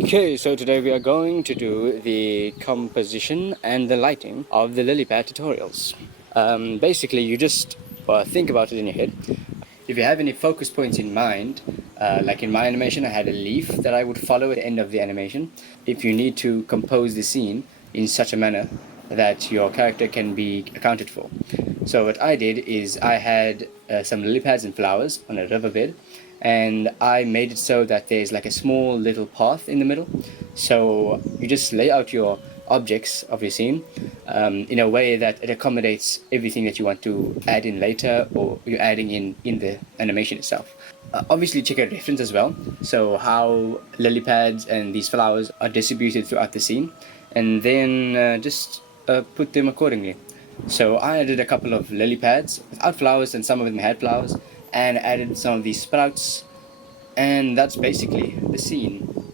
Okay, so today we are going to do the composition and the lighting of the lily pad tutorials. Basically, you just think about it in your head. If you have any focus points in mind, like in my animation, I had a leaf that I would follow at the end of the animation. If you need to compose the scene in such a manner that your character can be accounted for. So what I did is I had some lily pads and flowers on a riverbed, and I made it so that there's like a small little path in the middle. So you just lay out your objects of your scene in a way that it accommodates everything that you want to add in later or you're adding in the animation itself. Obviously check out reference as well, so how lily pads and these flowers are distributed throughout the scene, and then just put them accordingly. So I added a couple of lily pads without flowers, and some of them had flowers, and added some of these sprouts, and that's basically the scene.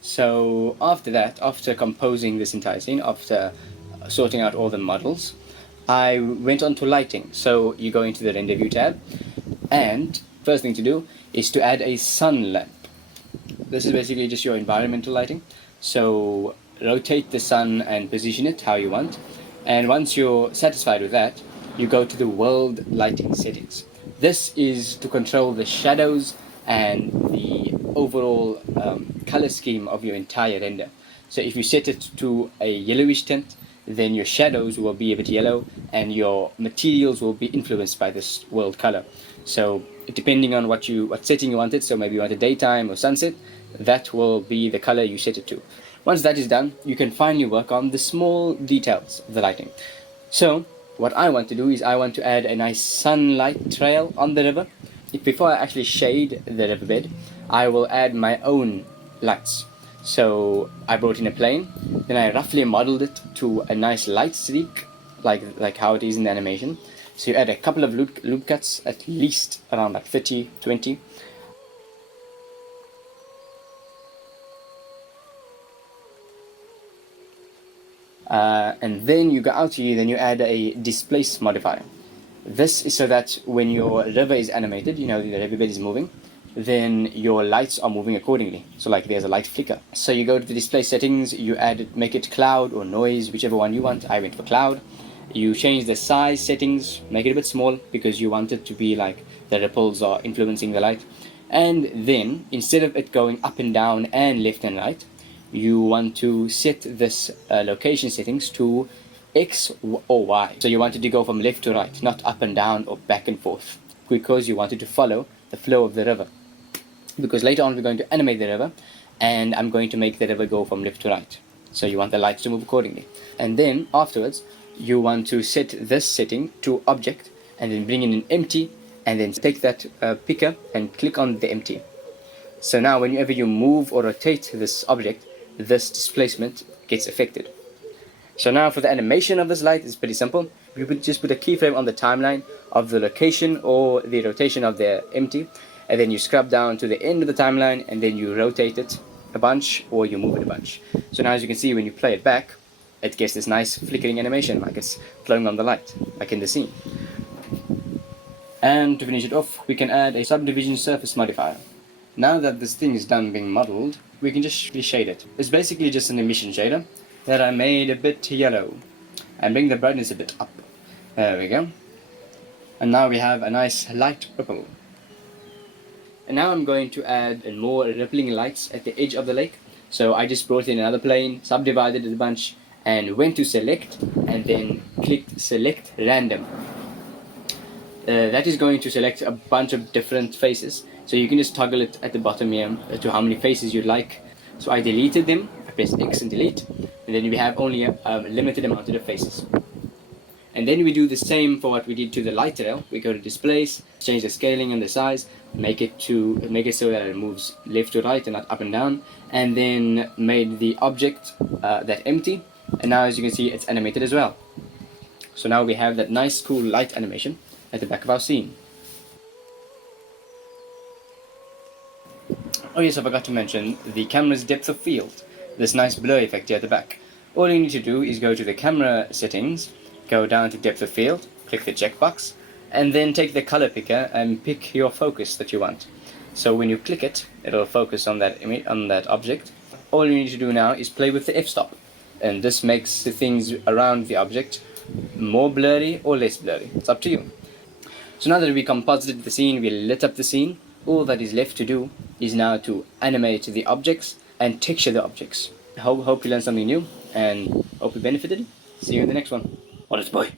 So after that, after composing this entire scene, after sorting out all the models, I went on to lighting. So you go into the render view tab, and first thing to do is to add a sun lamp. This is basically just your environmental lighting. So rotate the sun and position it how you want. And once you're satisfied with that, you go to the world lighting settings. This is to control the shadows and the overall color scheme of your entire render. So if you set it to a yellowish tint, then your shadows will be a bit yellow and your materials will be influenced by this world color. So depending on what setting you wanted, so maybe you want a daytime or sunset, that will be the color you set it to. Once that is done, you can finally work on the small details of the lighting. So what I want to do is I want to add a nice sunlight trail on the river. Before I actually shade the riverbed, I will add my own lights. So I brought in a plane, then I roughly modeled it to a nice light streak, like how it is in the animation. So you add a couple of loop cuts, at least around like 30, 20. And then you go out here, then you add a displace modifier. This is so that when your river is animated, you know, the riverbed is moving, then your lights are moving accordingly. So like there's a light flicker. So you go to the display settings, you make it cloud or noise, whichever one you want. I went for cloud. You change the size settings, make it a bit small because you want it to be like the ripples are influencing the light. And then instead of it going up and down and left and right, you want to set this location settings to X or Y. So you want it to go from left to right, not up and down or back and forth, because you want it to follow the flow of the river. Because later on we're going to animate the river, and I'm going to make the river go from left to right. So you want the lights to move accordingly. And then afterwards, you want to set this setting to object, and then bring in an empty, and then take that picker and click on the empty. So now whenever you move or rotate this object, this displacement gets affected. So now for the animation of this light, it's pretty simple. You would just put a keyframe on the timeline of the location or the rotation of the empty, and then you scrub down to the end of the timeline, and then you rotate it a bunch or you move it a bunch. So now as you can see, when you play it back, it gets this nice flickering animation, like it's flowing on the light, like in the scene. And to finish it off, we can add a subdivision surface modifier. Now that this thing is done being modeled, we can just reshade it. It's basically just an emission shader that I made a bit yellow, and bring the brightness a bit up. There we go. And now we have a nice light ripple. And now I'm going to add more rippling lights at the edge of the lake. So I just brought in another plane, subdivided it a bunch, and went to select, and then clicked select random. That is going to select a bunch of different faces. So you can just toggle it at the bottom here to how many faces you'd like. So I deleted them, I pressed X and delete, and then we have only a limited amount of faces. And then we do the same for what we did to the light rail. We go to displace, change the scaling and the size, make it so that it moves left to right and not up and down, and then made the object that empty, and now as you can see it's animated as well. So now we have that nice cool light animation at the back of our scene. Oh yes, I forgot to mention the camera's depth of field, this nice blur effect here at the back. All you need to do is go to the camera settings, go down to depth of field, click the checkbox, and then take the color picker and pick your focus that you want. So when you click it, it'll focus on that image, on that object. All you need to do now is play with the f-stop, and this makes the things around the object more blurry or less blurry. It's up to you. So now that we composited the scene, we lit up the scene, all that is left to do is now to animate the objects and texture the objects. Hope you learned something new, and hope you benefited. See you in the next one. Honest boy.